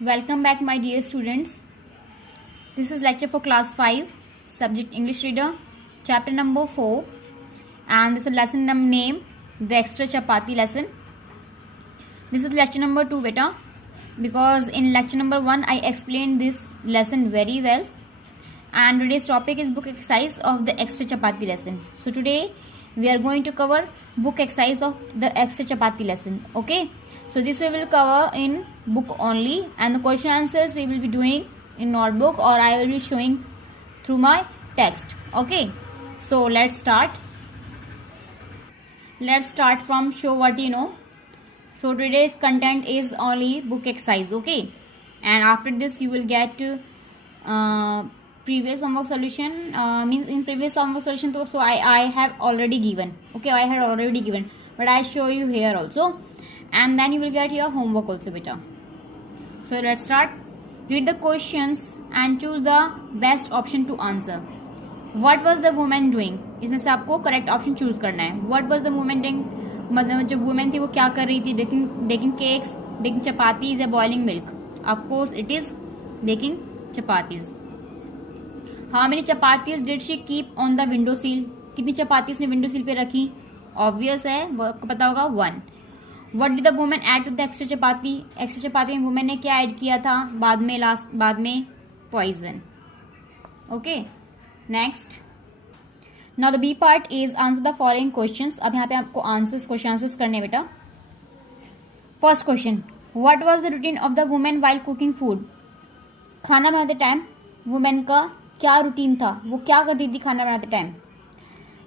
Welcome back, my dear students. This is lecture for class 5, subject English reader, chapter number 4, and this is lesson name, the extra chapati lesson. This is lecture number 2, beta, because in lecture number 1 I explained this lesson very well, and today's topic is book exercise of the extra chapati lesson. So today we are going to cover book exercise of the extra chapati lesson. Okay, so this we will cover in book only, and the question answers we will be doing in notebook, or I will be showing through my text. Okay, so let's start from show what you know. So today's content is only book exercise. Okay, and after this you will get previous homework solution. Means in previous homework solution, so I have already given. Okay, I had already given, but I show you here also, and then you will get your homework also, beta. So let's start. Read the questions and choose the best option to answer. What was the woman doing? इसमें से आपको correct option choose करना है. What was the woman doing? मतलब जो woman थी वो क्या कर रही थी? Baking cakes, baking chapatis या boiling milk? Of course it is baking chapatis. How many chapatis did she keep on the window sill? कितनी चपाती उसने विंडो सिल पे रखी? Obvious है, वो आपको पता होगा 1. What did the woman add to the extra chapati? Extra chapati में वुमेन ने क्या ऐड किया था बाद में poison. Okay, next. Now the B part is answer the following questions. अब यहाँ पे आपको क्वेश्चन आंसर्स करने बेटा. First question, what was the routine of the women while cooking food? खाना बनाते टाइम वुमेन का क्या रूटीन था? वो क्या करती थी खाना बनाते time?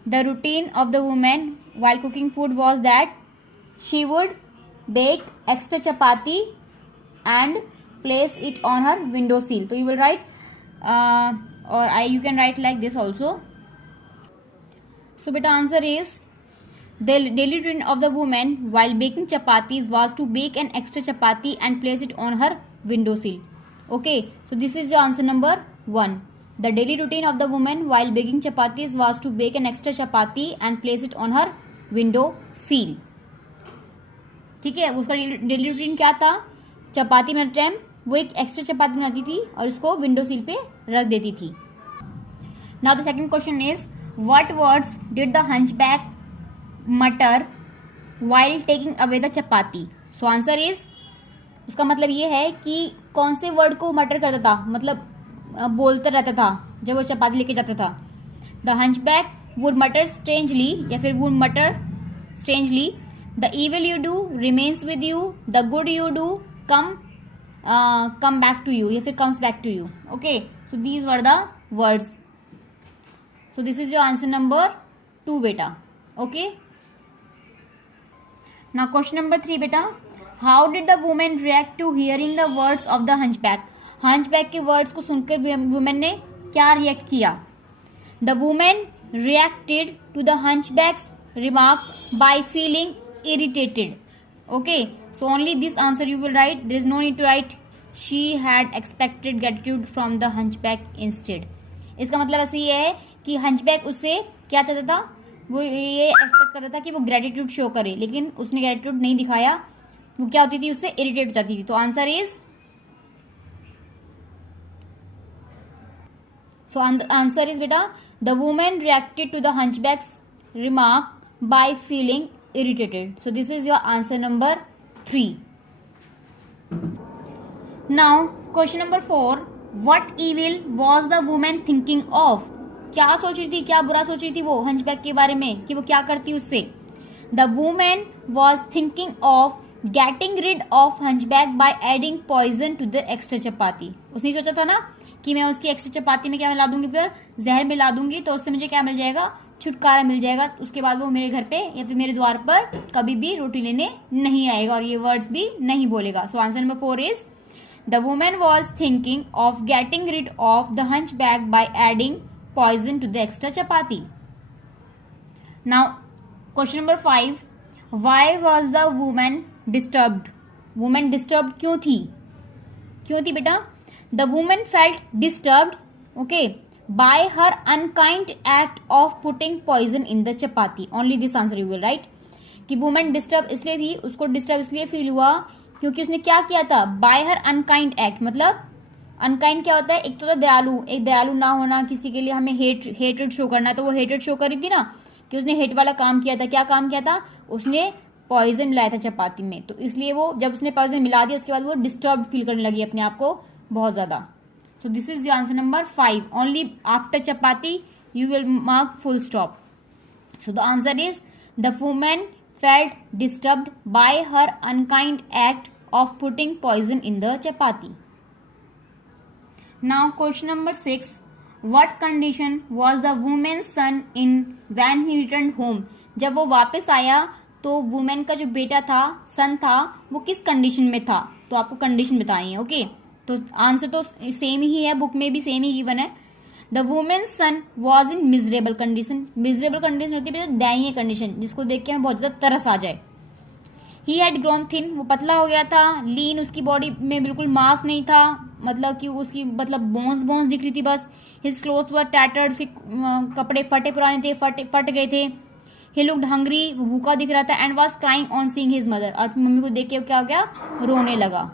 The routine of the women while cooking food was that she would bake extra chapati and place it on her window sill. So you will write you can write like this also. So beta answer is the daily routine of the woman while baking chapatis was to bake an extra chapati and place it on her window sill. Okay, so this is your answer number 1. The daily routine of the woman while baking chapatis was to bake an extra chapati and place it on her window sill. ठीक है, उसका daily routine क्या था? चपाती बनाते time वो एक extra चपाती बनाती थी और उसको विंडो सील पे रख देती थी. Now the second question is what words did the hunchback mutter while taking away the chapati? So answer is, उसका मतलब ये है कि कौन से वर्ड को मटर करता था, मतलब बोलता रहता था जब वो चपाती लेके जाता था. द हंचबैक वुड मटर स्ट्रेंजली, या फिर वुड मटर strangely, the evil you do remains with you, the good you do come back to you, या फिर comes back to you. Okay, so these were the words. So this is your answer number 2 beta. Okay, now question number 3 beta. How did the woman react to hearing the words of the hunchback? hunchback के words को सुनकर woman ने क्या react किया? The woman reacted to the hunchback's remark by feeling irritated. Okay, so only this answer you will write. There is no need to write she had expected gratitude from the hunchback instead. इसका मतलब ऐसे ये है कि hunchback उससे क्या चाहता था? वो ये एक्सपेक्ट कर रहा था कि वो ग्रेटिट्यूड शो करे, लेकिन उसने ग्रेटिट्यूड नहीं दिखाया. वो क्या होती थी? उससे इरिटेट हो जाती थी. तो answer is, so answer is बेटा, the women reacted to the hunchback's remark by feeling irritated. So this is your answer number 3. Now question number 4, what evil was the woman thinking of? क्या सोच रही थी, क्या बुरा सोच रही थी वो हंचबैक के बारे में कि वो क्या करती उससे? The woman was thinking of getting rid of hunchback by adding poison to the extra chapati. उसने सोचा था ना कि मैं उसकी एक्स्ट्रा चपाती में क्या मिला दूंगी, फिर जहर मिला दूंगी, तो उससे मुझे क्या मिल जाएगा? छुटकारा मिल जाएगा. उसके बाद वो मेरे घर पे या फिर मेरे द्वार पर कभी भी रोटी लेने नहीं आएगा और ये वर्ड्स भी नहीं बोलेगा. So answer number 4 is, the women was thinking of getting rid of the hunchback by adding poison to the extra chapati. Now question number 5, why was the women disturbed? Women disturbed क्यों थी बेटा? The women felt disturbed, okay, by her unkind act of putting poison in the chapati. Only this answer you will write. कि women disturb इसलिए थी, उसको disturb इसलिए feel हुआ क्योंकि उसने क्या किया था, बाय हर अनकाइंड एक्ट। मतलब अनकाइंड क्या होता है, एक तो होता दयालु, एक दयालु ना होना, किसी के लिए हमें हेटेड शो करना है, तो वो हेटेड शो करी थी ना, कि उसने हेट वाला काम किया था। क्या काम किया था, उसने पॉइजन मिलाया था चपाती में, तो इसलिए वो जब उसने पॉइजन मिला दिया उसके बाद वो डिस्टर्ब फील करने लगी अपने आप को बहुत ज़्यादा। So this is your answer number 5. Only after chapati you will mark full stop. So the answer is the woman felt disturbed by her unkind act of putting poison in the chapati. Now question number 6. What condition was the woman's son in when he returned home? जब वो वापस आया तो women का जो बेटा था, सन था, वो किस कंडीशन में था, तो आपको कंडीशन बतानी है। ओके तो आंसर तो सेम ही है, बुक में भी सेम ही गिवन है। The woman son was in miserable condition. Miserable condition होती है दयनीय कंडीशन, जिसको देख के हमें बहुत ज़्यादा तरस आ जाए। ही हैड ग्रोन थिन, वो पतला हो गया था। लीन, उसकी बॉडी में बिल्कुल मांस नहीं था, मतलब कि उसकी मतलब बोन्स दिख रही थी बस। हिज क्लोथ वर टैटर्ड, उसके कपड़े फटे पुराने थे, फट गए थे। ही लुक्ड हंग्री, वो भूखा दिख रहा था। And was crying on seeing his mother, और मम्मी को देख के क्या हो गया, रोने लगा।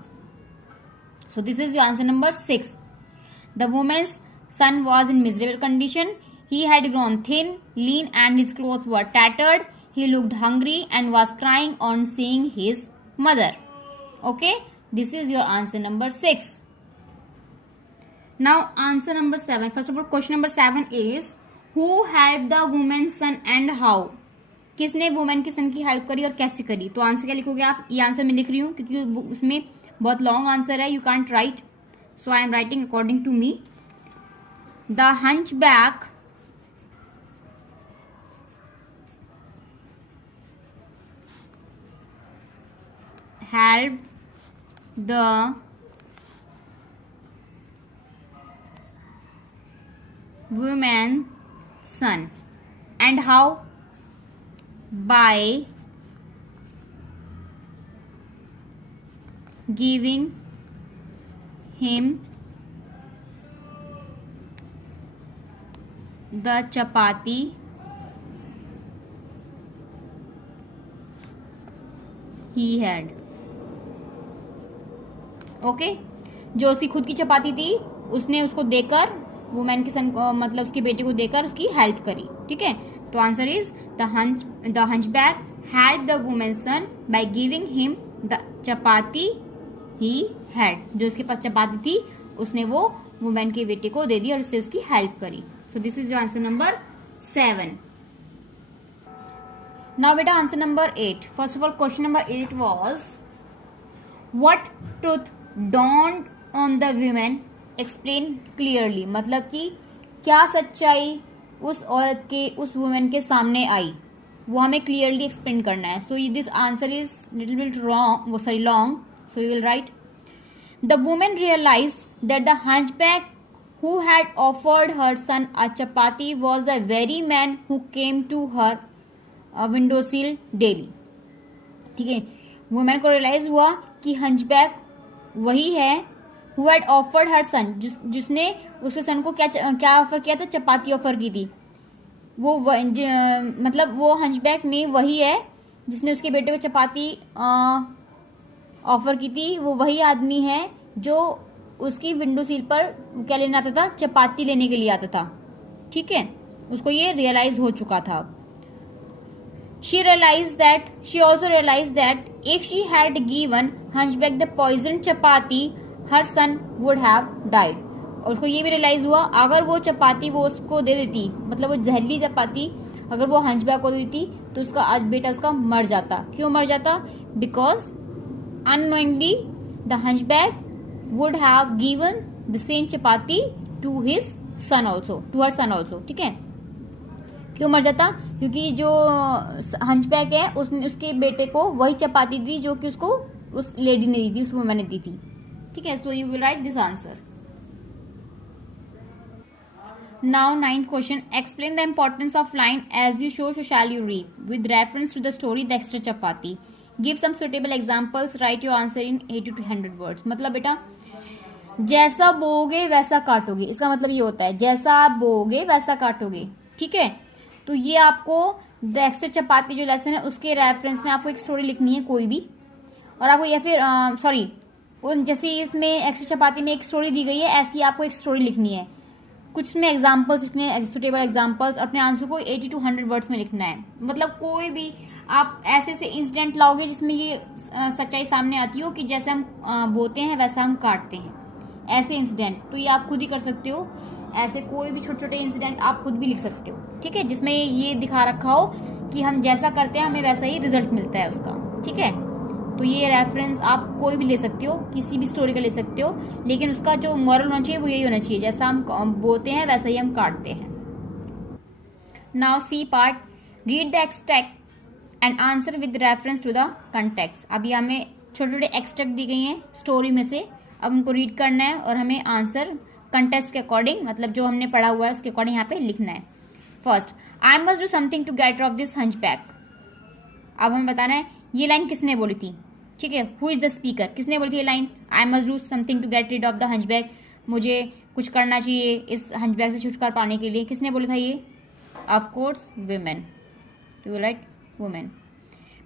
So this is your answer number 6. The woman's son was in miserable condition. He had grown thin, lean, and his clothes were tattered. He looked hungry and was crying on seeing his mother. Okay, this is your answer number 6. Now answer number 7. First of all, question number 7 is who helped the woman's son and how? किसने women के सन की help करी और कैसे करी? तो answer क्या लिखोगे आप? ये आंसर मैं लिख रही हूँ क्योंकि उसमें बहुत लॉन्ग आंसर है, you can't write, so I am writing according to me. The hunchback helped the woman son, and how? By giving him the chapati he had. Okay जो उसकी खुद की चपाती थी उसने उसको देकर वुमेन के सन को, मतलब उसके बेटे को देकर उसकी हेल्प करी। ठीक है, तो answer is the hunchback help the woman son by giving him the chapati he had. जो उसके पास चपाती थी उसने वो वुमेन के बेटे को दे दी और उससे उसकी हेल्प करी। So this is your answer number 7. Now बेटा answer number 8. First of all question number 8 was what truth dawned on the women, explain clearly. मतलब कि क्या सच्चाई उस औरत के, उस वुमेन के सामने आई, वो हमें क्लियरली एक्सप्लेन करना है। So this answer is little bit long, so you will write. The woman realized that the hunchback who had offered her son a chapati was the very man who came to her windowsill daily. ठीक है, women को realise हुआ कि hunchback वही है who had offered her son, जिसने उसके सन को क्या ऑफर किया था, चपाती ऑफर की थी। वो मतलब वो हंचबैक में वही है जिसने उसके बेटे को चपाती ऑफर की थी। वो वही आदमी है जो उसकी विंडो सील पर क्या लेने आता था, चपाती लेने के लिए आता था। ठीक है, उसको ये रियलाइज हो चुका था। she also realized that if she had given hunchback the poisoned chapati her son would have died. और उसको ये भी रियलाइज हुआ अगर वो चपाती वो उसको दे देती, मतलब वो जहरीली चपाती अगर वो हंचबैक को देती तो उसका आज बेटा उसका मर जाता। क्यों मर जाता? Because unknowingly the hunchback would have given the same chapati to his son also, to her son also. ठीक है, क्यों मर जाता? क्योंकि जो हंचबैक है उसने उसके बेटे को वही चपाती दी जो कि उसको उस लेडी ने दी थी, उस वुमन ने दी थी। ठीक है, सो you will right this answer. Now 9th question. Explain the importance of line as you show, so shall you reap with reference to the story the extra chapati. Give some suitable examples. Write your answer in 80 to 100 words. मतलब बेटा जैसा बोओगे वैसा काटोगे, इसका मतलब ये होता है जैसा आप बोओगे वैसा काटोगे। ठीक है, तो ये आपको द एक्स्ट्रा चपाती जो लेसन है उसके रेफरेंस में आपको एक स्टोरी लिखनी है कोई भी, और आपको या फिर सॉरी जैसे इसमें एक्स्ट्रा चपाती में एक स्टोरी दी गई है, ऐसी आपको एक स्टोरी लिखनी है। कुछ में एग्जाम्पल्स लिखने हैं, सुटेबल एग्जाम्पल्स, अपने आंसर को 80 to 100 वर्ड्स में लिखना है। मतलब कोई भी आप ऐसे ऐसे इंसिडेंट लाओगे जिसमें ये सच्चाई सामने आती हो कि जैसे हम बोते हैं वैसा हम काटते हैं, ऐसे इंसिडेंट। तो ये आप खुद ही कर सकते हो, ऐसे कोई भी छोटे छोटे इंसिडेंट आप खुद भी लिख सकते हो, ठीक है, जिसमें ये दिखा रखा हो कि हम जैसा करते हैं हमें वैसा ही रिजल्ट मिलता है उसका, ठीक है। तो ये रेफरेंस आप कोई भी ले सकते हो, किसी भी स्टोरी का ले सकते हो, लेकिन उसका जो मॉरल होना चाहिए वो यही होना चाहिए, जैसा हम बोते हैं वैसा ही हम काटते हैं। Now C part, read the extract and answer with reference to the context. अभी हमें छोटे छोटे एक्सट्रैक्ट दी गई हैं स्टोरी में से, अब उनको रीड करना है और हमें आंसर कंटेक्स्ट के अकॉर्डिंग, मतलब जो हमने पढ़ा हुआ है उसके अकॉर्डिंग यहाँ पे लिखना है। First, I must do something to get off this hunchback. अब हमें बताना है ये लाइन किसने बोली थी, ठीक है, हु इज द स्पीकर, किसने बोली थी ये line, I must do something to get rid of the hunchback, मुझे कुछ करना चाहिए इस हंचबैक से छुटकारा पाने के लिए, किसने बोला था ये, of course woman, you right woman.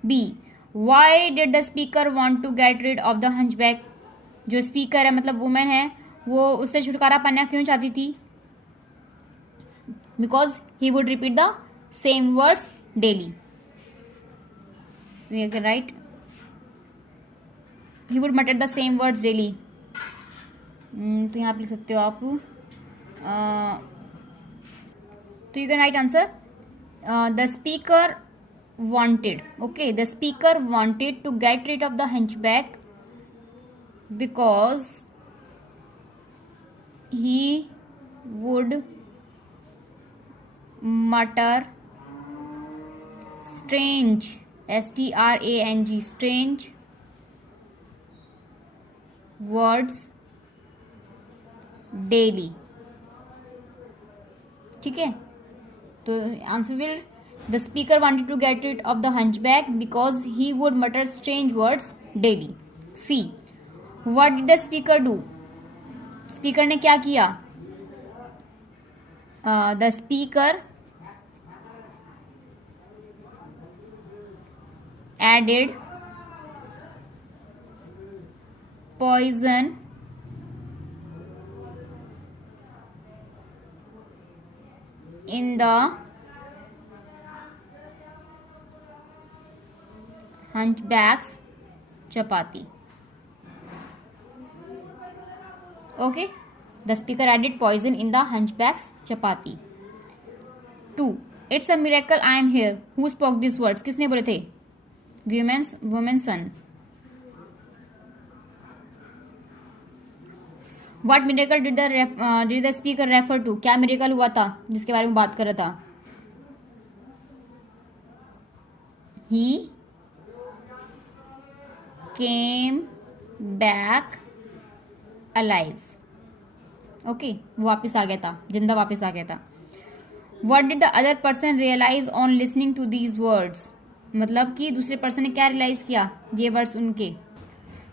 B, why did the speaker want to get rid of the hunchback, जो स्पीकर है मतलब वुमेन है वो उससे छुटकारा पाना क्यों चाहती थी, because he would repeat the same words daily, right, he would mutter the same words daily। तो यहाँ पे लिख सकते हो आप, तो you can write answer the speaker wanted, okay, the speaker wanted to get rid of the hunchback because he would mutter strange, strange, strange words daily, ठीक है। तो answer will, the speaker wanted to get rid of the hunchback because he would mutter strange words daily. See, what did the speaker do, speaker ने क्या किया, the speaker added poison in the hunchback's chapati, okay, the speaker added poison in the hunchback's chapati। 2, it's a miracle I am here, who spoke these words, किसने बोले थे, woman's son। What miracle did the speaker refer to, क्या miracle हुआ था जिसके बारे में बात कर रहा था, he came back alive, okay, वो वापस आ गया था, जिंदा वापस आ गया था। What did the other person realize on listening to these words, मतलब कि दूसरे पर्सन ने क्या रियलाइज किया ये वर्ड्स उनके।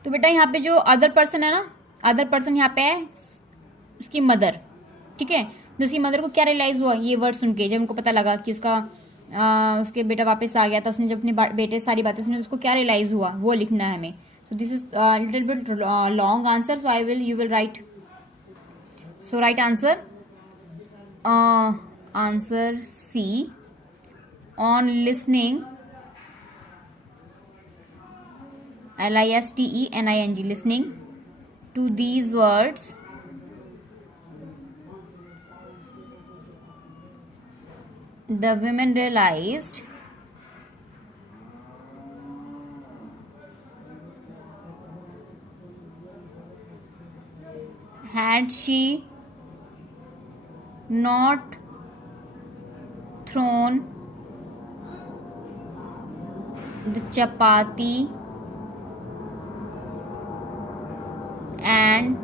तो बेटा यहाँ पे जो अदर पर्सन है ना, अदर पर्सन यहाँ पे है उसकी मदर, ठीक है, तो उसकी मदर को क्या रियलाइज हुआ ये वर्ड सुन के, जब उनको पता लगा कि उसके बेटा वापस आ गया था, उसने जब अपने बेटे सारी बातें सुनी, उसको क्या रियलाइज हुआ वो लिखना है हमें। So this is little bit long answer, so you will write, so write answer, answer C, on listening, listening, listening to these words, the women realized had she not thrown the chapati and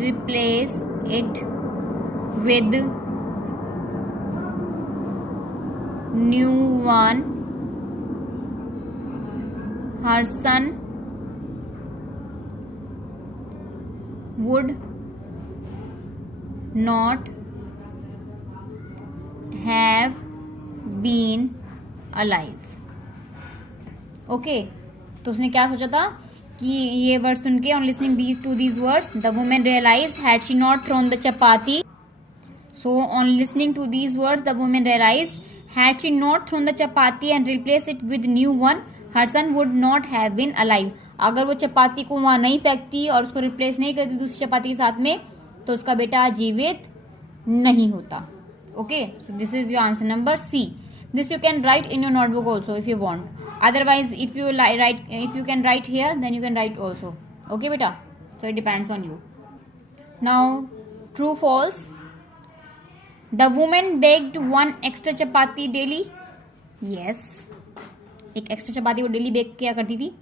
replace it with new one, her son would not have been alive, okay तो उसने क्या सोचा था कि ये word सुन के on listening these to these words the women realise had she not thrown the chapati. So on listening to these words, the woman realized had she not thrown the chapati and replaced it with new one, her son would not have been alive. अगर वो चपाती को वहाँ नहीं फेंकती और उसको replace नहीं करती दूसरी चपाती के साथ में तो उसका बेटा जीवित नहीं होता. Okay, so this is your answer number C. This you can write in your notebook also if you want. Otherwise, if you can write here, then you can write also. Okay, beta. So it depends on you. Now, true false. The woman baked one extra chapati daily. Yes. एक extra चपाती वो daily bake किया करती थी.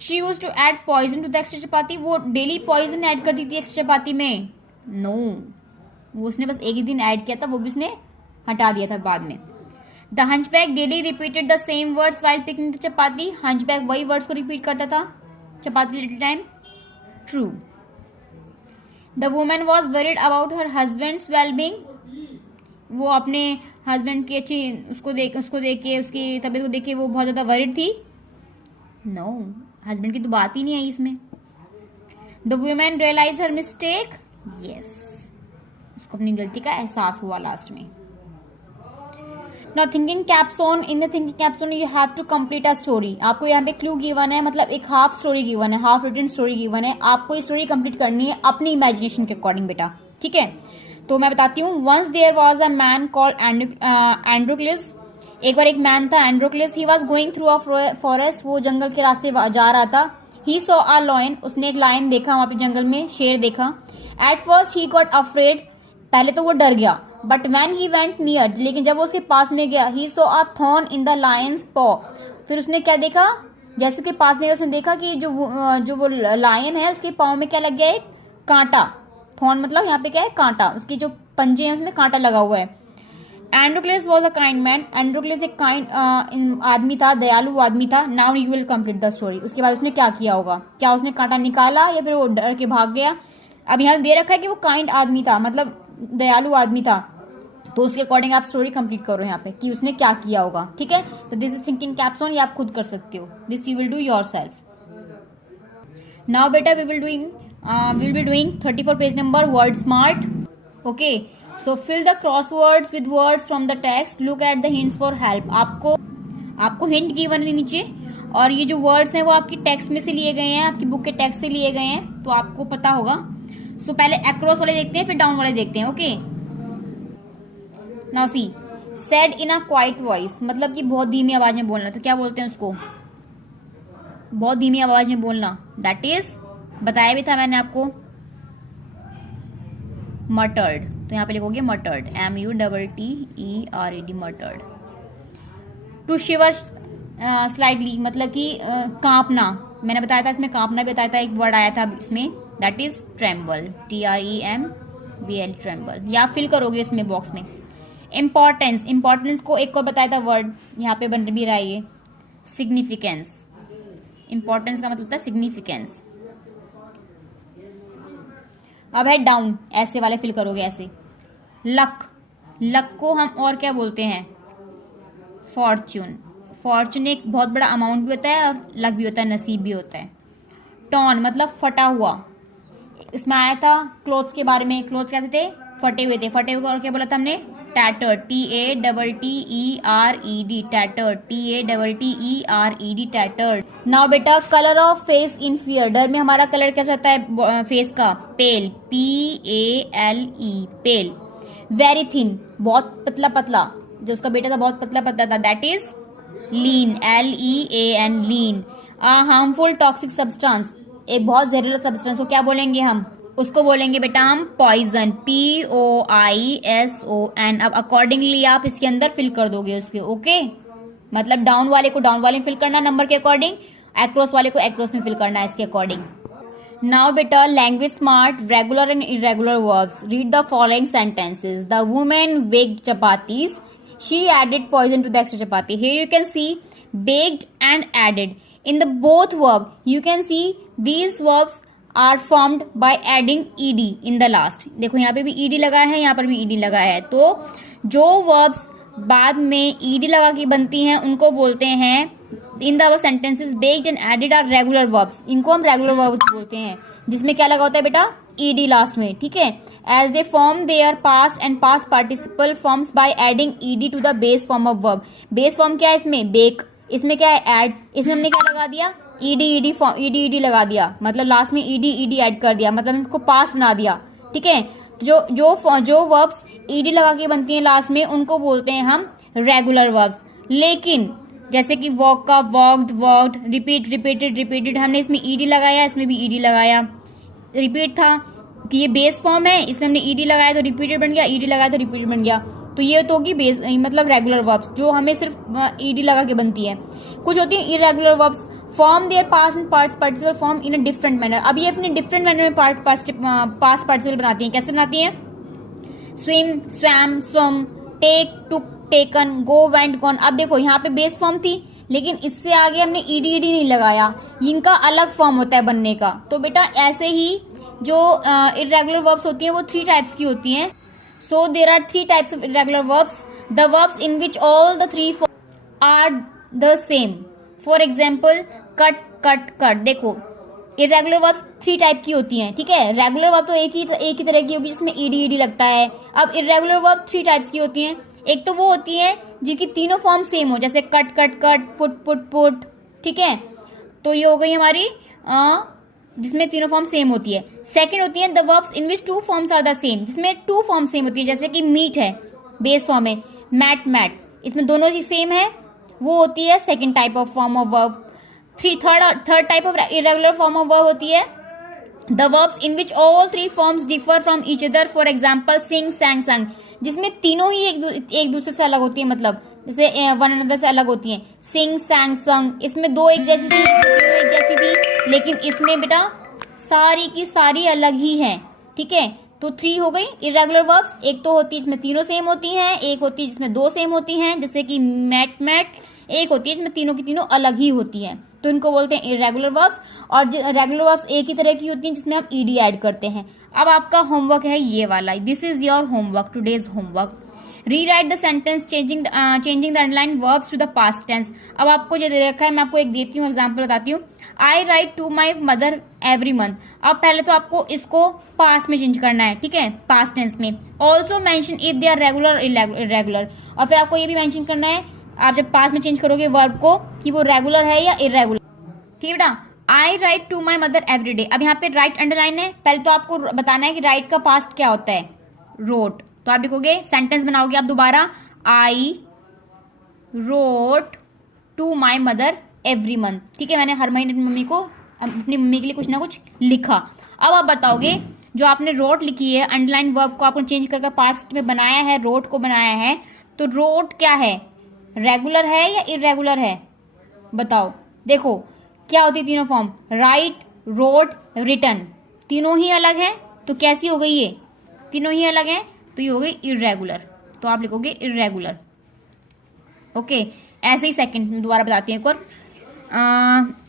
She used to add poison to the extra chapati. वो daily poison add करती थी extra chapati में. No. वो उसने बस एक ही दिन ऐड किया था, वो भी उसने हटा दिया था बाद में. The hunchback daily repeated the same words while picking the chapati. hunchback वही वर्ड्स को रिपीट करता था चपाती लेते time. True. The woman was worried about her husband's well-being. वो अपने हस्बैंड की अच्छी उसको देख के उसकी तबीयत को देख के वो बहुत ज़्यादा वरिड थी. नो, हस्बैंड की तो बात ही नहीं आई इसमें. The women realize her mistake. Yes, उसको अपनी गलती का एहसास हुआ लास्ट में. Now thinking capsule. In the thinking capsule you have to complete a story. आपको यहाँ पे क्लू गिवन है, मतलब एक हाफ स्टोरी गिवन है, हाफ रिटन स्टोरी गिवन है. आपको ये स्टोरी कंप्लीट करनी है अपनी इमेजिनेशन के अकॉर्डिंग बेटा. ठीक है, तो मैं बताती हूँ. Once there was a man called Androcles. एक बार एक मैन था एंड्रोक्लिस. He was going through a forest. वो जंगल के रास्ते जा रहा था. He saw a lion. उसने एक लायन देखा वहाँ पे जंगल में, शेर देखा. At first he got afraid. पहले तो वो डर गया. But when he went near, लेकिन जब वो उसके पास में गया, ही saw a thorn in the Lions पॉ. फिर उसने क्या देखा, जैसे उसके पास में उसने देखा कि जो वो लायन है उसके पाँव में क्या लग गया, एक कांटा. थॉर्न मतलब यहाँ पे क्या है, कांटा. उसकी जो पंजे हैं उसमें कांटा लगा हुआ है. Androcles was a kind man. Androcles एक काइंड आदमी था, दयालु आदमी था. Now you will complete the story. उसके बाद उसने क्या किया होगा, क्या उसने कांटा निकाला या फिर वो डर के भाग गया. अब यहाँ दे रखा है कि वो काइंड आदमी था, मतलब दयालु आदमी था, तो उसके अकॉर्डिंग आप स्टोरी कंप्लीट करो यहाँ पे कि उसने क्या किया होगा. ठीक है, तो दिस इज थिंकिंग कैप्सून, ये आप खुद कर सकते हो. This you will do your self. Now बेटा we will be doing 34 page number word smart. Okay, so fill the crosswords with words from the text. Look at the hints for help. आपको hint given है नीचे, और ये जो words हैं वो आपकी टेक्स्ट में से लिए गए हैं, आपकी बुक के टेक्स्ट से लिए गए हैं, तो आपको पता होगा. सो पहले अक्रॉस वाले देखते हैं, फिर डाउन वाले देखते हैं. Okay, now see. Said in a quite voice, मतलब कि बहुत धीमी आवाज में बोलना. तो क्या बोलते हैं उसको, बहुत धीमी आवाज में बोलना. दैट इज, बताया भी था मैंने आपको, मटर्ड. तो यहाँ पे लिखोगे muttered, MUTTERED, muttered. To shiver slightly, मतलब कि कांपना. मैंने बताया था इसमें कांपना भी बताया था, एक वर्ड आया था इसमें, that is tremble, TREMBL, tremble. या फिल करोगे इसमें बॉक्स में. इम्पोर्टेंस, इम्पोर्टेंस को एक और बताया था वर्ड, यहाँ पे बन भी रहा है ये, सिग्निफिकेंस. इम्पोर्टेंस का मतलब था सिग्निफिकेंस. अब है डाउन, ऐसे वाले फिल करोगे ऐसे. लक, लक को हम और क्या बोलते हैं, फॉर्च्यून. फॉर्च्यून एक बहुत बड़ा अमाउंट भी होता है और लक भी होता है, नसीब भी होता है. टॉन मतलब फटा हुआ. इसमें आया था क्लोथ्स के बारे में. क्लोथ्स कैसे थे, फटे हुए थे. फटे हुए और क्या बोला था हमने, tattered, TATTERED, tattered, TATTERED, tattered. Now बेटा colour of face in fear. डर में हमारा कलर कैसा होता है फेस का, pale, PALE, pale. Very thin, बहुत पतला पतला. जो उसका बेटा था बहुत पतला पतला था, that is lean, LEAN, lean. Harmful toxic substance, एक बहुत जहरीला सब्सटेंस को क्या बोलेंगे हम, उसको बोलेंगे बेटा हम पॉइजन, POISON. अब अकॉर्डिंगली आप इसके अंदर फिल कर दोगे उसके. ओके, मतलब डाउन वाले को डाउन वाले में फिल करना नंबर के अकॉर्डिंग, एक्रॉस वाले को एक्रॉस में फिल करना है इसके अकॉर्डिंग. नाउ बेटा language smart, regular and irregular verbs. Read the following sentences. The woman baked chapatis, she added poison to the extra chapati. Here you can see baked and added. In the both verb, you can see these verbs are formed by adding ed in the last. देखो यहाँ पे भी ed लगा है, यहाँ पर भी ed लगा है. तो जो verbs बाद में ed लगा के बनती हैं उनको बोलते हैं in the above sentences baked and added are regular verbs, इनको हम रेगुलर वर्ब्स बोलते हैं, जिसमें क्या लगा होता है बेटा, ईडी लास्ट में, ठीक है। As they form their past and past participle forms by adding ED to the base form of verb. Base form क्या है इसमें, बेक, इसमें क्या है, ऐड, इसमें हमने क्या लगा दिया, ईडी लगा दिया, मतलब लास्ट में ईडी ऐड कर दिया, मतलब इसको पास्ट बना दिया, ठीक है। जो वर्ब्स ईडी लगा के बनती हैं लास्ट में, उनको बोलते हैं हम रेगुलर वर्ब्स। लेकिन जैसे कि वॉक का वॉक्ड, वॉक्ड, रिपीटेड, हमने इसमें ईडी लगाया, इसमें भी ईडी लगाया, रिपीट था कि ये बेस फॉर्म है, इसमें हमने ईडी लगाया तो रिपीटेड बन गया, ईडी लगाया तो रिपीटेड बन गया, तो ये तो होगी बेस, मतलब रेगुलर वर्ब्स जो हमें सिर्फ ईडी लगा के बनती है। कुछ होती है irregular verbs, form their past and participle form in a different manner. अब ये अपने डिफरेंट मैनर में पास्ट पार्टिसिपल बनाती हैं। कैसे बनाती हैं, स्विम, स्वैम, स्वम, टेक, टुक, टेकन, गो, वेंट, गॉन। अब देखो यहाँ पे बेस फॉर्म थी, लेकिन इससे आगे हमने ईडी नहीं लगाया, इनका अलग फॉर्म होता है बनने का। तो बेटा ऐसे ही जो इरेगुलर वर्ब्स होती हैं वो 3 टाइप्स की होती हैं। So there are 3 types of irregular verbs, the verbs in which all the 3 are the same. For example cut, cut, cut. देखो इरेगुलर वर्ब्स 3 टाइप की होती हैं, ठीक है। रेगुलर वर्ब तो एक ही तरह की होगी जिसमें ईडी लगता है। अब इरेगुलर वर्ब 3 टाइप्स की होती हैं। एक तो वो होती है जिनकी तीनों फॉर्म सेम हो, जैसे cut, cut, cut, put, put, put, ठीक है। तो ये हो गई हमारी जिसमें तीनों फॉर्म सेम होती है। सेकंड होती है the verbs in which 2 forms are the same, जिसमें 2 फॉर्म सेम होती है, जैसे कि मीट है बेस फॉर्म है, मैट, मैट, इसमें दोनों चीज सेम है, वो होती है second type of form of verb. Third type of irregular form of verb होती है the verbs in which all 3 forms differ from each other. For example sing, sang, sung, जिसमें तीनों ही एक दूसरे से अलग होती है, मतलब जैसे वन अनदर से अलग होती हैं। सिंग, सैंग, संग, इसमें 2 एक जैसी थी, एक जैसी थी, लेकिन इसमें बेटा सारी की सारी अलग ही है, ठीक है। तो 3 हो गई इरेगुलर वर्ब्स। एक तो होती है जिसमें तीनों सेम होती हैं, एक होती है जिसमें 2 सेम होती हैं, जैसे कि मैट, मैट, एक होती है जिसमें तीनों की तीनों अलग ही होती हैं, तो इनको बोलते हैं इरेगुलर वर्ब्स। और रेगुलर वर्ब्स एक ही तरह की होती हैं जिसमें हम ईडी ऐड करते हैं। अब आपका होमवर्क है ये वाला, this is your homework, today's homework. Rewrite the sentence changing the underline verbs to the past tense. अब आपको जो दे रखा है मैं आपको एक देती हूँ, एग्जाम्पल बताती हूँ। I write to my mother every month. अब पहले तो आपको इसको पास्ट में चेंज करना है, ठीक है, पास्ट टेंस में। Also mention if they are regular irregular, और फिर आपको ये भी मेंशन करना है आप जब पास्ट में चेंज करोगे वर्ब को कि वो रेगुलर है या इरेगुलर, ठीक है बेटा। I write to my mother every day. अब यहाँ पे राइट अंडरलाइन है, पहले तो आपको बताना है कि राइट का पास्ट क्या होता है, रोट। तो आप लिखोगे, सेंटेंस बनाओगे आप दोबारा, I wrote to my mother every month, ठीक है। मैंने हर महीने अपनी मम्मी के लिए कुछ ना कुछ लिखा। अब आप बताओगे जो आपने रोट लिखी है, अंडरलाइन वर्ब को आपने चेंज करके पास्ट में बनाया है, रोट को बनाया है, तो रोट क्या है, रेगुलर है या इरेगुलर है, बताओ। देखो क्या होती है तीनों फॉर्म, राइट, रोट, रिटन, तीनों ही अलग हैं, तो कैसी हो गई ये, तीनों ही अलग हैं, तो ये हो गई इरेगुलर। तो आप लिखोगे इरेगुलर, ओके। ऐसे ही सेकंड दोबारा बताती हूँ एक और,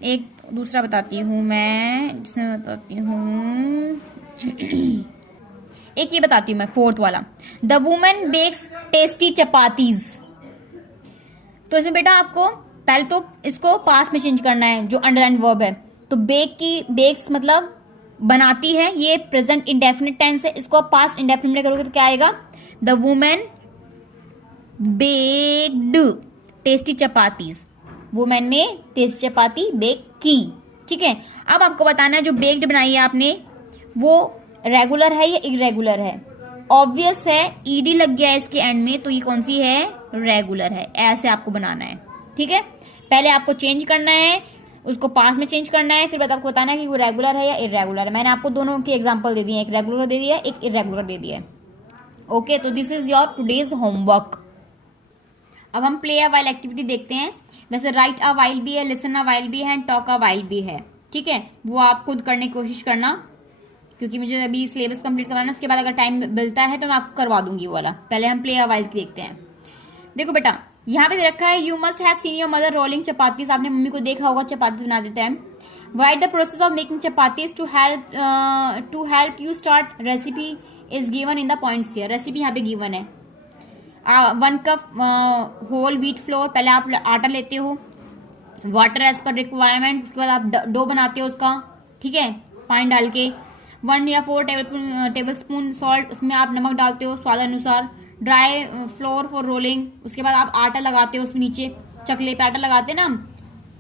एक दूसरा बताती हूँ मैं, जिसमें बताती हूँ एक ये बताती हूँ मैं, फोर्थ वाला, the woman bakes tasty chapatis. तो इसमें बेटा आपको पहले तो इसको पास्ट में चेंज करना है, जो अंडरलाइन वर्ब है। तो बेक्स मतलब बनाती है, ये प्रेजेंट इंडेफिनिट टेंस है, इसको आप पास्ट इंडेफिनिट में करोगे तो क्या आएगा, the woman baked tasty chapatis, women ने टेस्टी चपाती बेक की, ठीक है। अब आपको बताना है जो बेक्ड बनाई है आपने वो रेगुलर है या इरेगुलर है। ऑब्वियस है, ईडी लग गया है इसके एंड में, तो ये कौन सी है, रेगुलर है। ऐसे आपको बनाना है, ठीक है। पहले आपको चेंज करना है, उसको पास में चेंज करना है, फिर आपको बताना है कि वो रेगुलर है या इरेगुलर है। मैंने आपको दोनों की एग्जांपल दे दी है, एक रेगुलर दे दिया है, एक इरेगुलर दे दिया है, ओके। तो this is your today's homework. अब हम प्ले अ वाइल एक्टिविटी देखते हैं। वैसे राइट अ वाइल भी है, लिसन अ वाइल भी है, एंड टॉक अ वाइल भी है, ठीक है। वो आप खुद करने की कोशिश करना, क्योंकि मुझे अभी सिलेबस कंप्लीट करवाना है, उसके बाद अगर टाइम मिलता है तो मैं आपको करवा दूंगी वो वाला। पहले हम प्ले अ वाइल देखते हैं। देखो बेटा यहाँ पे दे रखा है, you must have seen your mother rolling chapatis. आपने मम्मी को देखा होगा चपाती बना देते हैं। Write the process of making chapatis to help you start. Recipe is given in the points here. Recipe यहाँ पे गिवन है। 1 कप होल व्हीट फ्लोर, पहले आप आटा लेते हो, वाटर एज पर रिक्वायरमेंट, उसके बाद आप डो बनाते हो उसका, ठीक है, पानी डाल के। 1 या 4 टेबल स्पून सॉल्ट, उसमें आप नमक डालते हो स्वाद अनुसार। ड्राई फ्लोर फॉर रोलिंग, उसके बाद आप आटा लगाते हो उसके नीचे, चकले पे आटा लगाते हैं ना हम,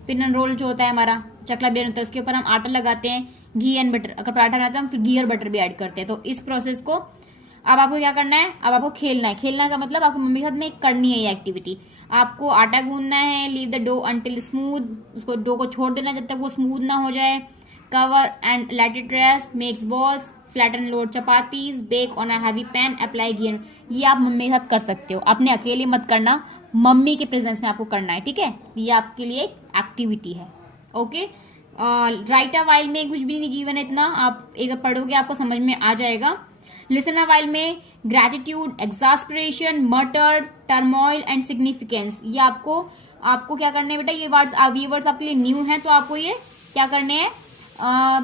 पिन एंड रोल जो होता है हमारा चकला बेलन होता है उसके ऊपर हम आटा लगाते हैं। घी एंड बटर, अगर पराठा बनाते हैं हम फिर घी और बटर भी ऐड करते हैं। तो इस प्रोसेस को अब आपको क्या करना है, अब आपको खेलना है। खेलना का मतलब आपको मम्मी के साथ में करनी है ये एक्टिविटी। आपको आटा गूंदना है, leave the dough until smooth, उसको डो को छोड़ देना जब तक वो स्मूथ ना हो जाए। Cover and let it rest, makes balls, flatten load chapatis, bake on a heavy pan, apply ghee. ये आप मम्मी के साथ कर सकते हो, अपने अकेले मत करना, मम्मी के प्रेजेंस में आपको करना है, ठीक है। ये आपके लिए एक्टिविटी है, ओके। राइट अ वाइल में कुछ भी नहीं गिवन है इतना, आप एक पढ़ोगे आपको समझ में आ जाएगा। लिसन अ वाइल में ग्रेटिट्यूड, एक्सास्परेशन, मर्टर, टर्मोइल एंड सिग्निफिकेंस। ये आपको क्या करना है बेटा, ये वर्ड्स आपके लिए न्यू हैं, तो आपको ये क्या करने हैं,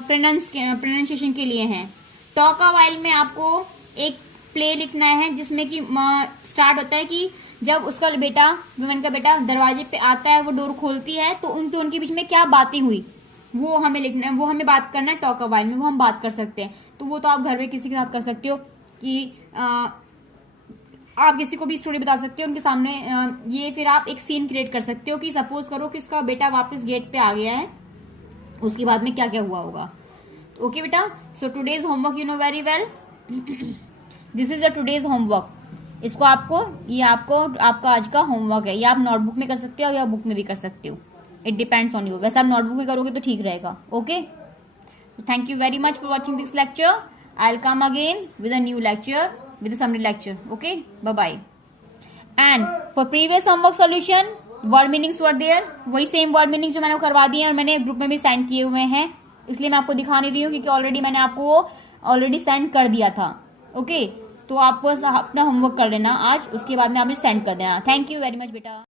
प्रोनाउंसिएशन के लिए हैं। टॉक अ वाइल में आपको एक प्ले लिखना है जिसमें कि स्टार्ट होता है कि जब उसका बेटा, विमेन का बेटा दरवाजे पे आता है, वो डोर खोलती है, तो उनके बीच में क्या बातें हुई वो हमें लिखना है, वो हमें बात करना है। टॉक अ वाइल में वो हम बात कर सकते हैं। तो वो तो आप घर में किसी के साथ कर सकते हो कि आप किसी को भी स्टोरी बता सकते हो उनके सामने। ये फिर आप एक सीन क्रिएट कर सकते हो कि सपोज करो कि उसका बेटा वापस गेट पे आ गया है, उसके बाद में क्या क्या हुआ होगा। ओके बेटा, so today's homework you know very well, this is the today's homework. इसको ये आपका आज का होमवर्क है। ये आप नोटबुक में कर सकते हो या बुक में भी कर सकते हो, इट डिपेंड्स ऑन यू। वैसे आप नोटबुक में करोगे तो ठीक रहेगा, okay. Thank you very much for watching this lecture. I will come again with a new lecture, with a summary lecture, okay, bye bye. And for previous homework solution word meanings were there, वही same word meaning जो मैंने करवा दिए हैं और मैंने group में भी सेंड किए हुए हैं, इसलिए मैं आपको दिखा नहीं रही हूँ क्योंकि ऑलरेडी मैंने आपको वो ऑलरेडी सेंड कर दिया था, ओके। तो आप बस अपना होमवर्क कर लेना आज, उसके बाद में आप मुझे सेंड कर देना। थैंक यू वेरी मच बेटा।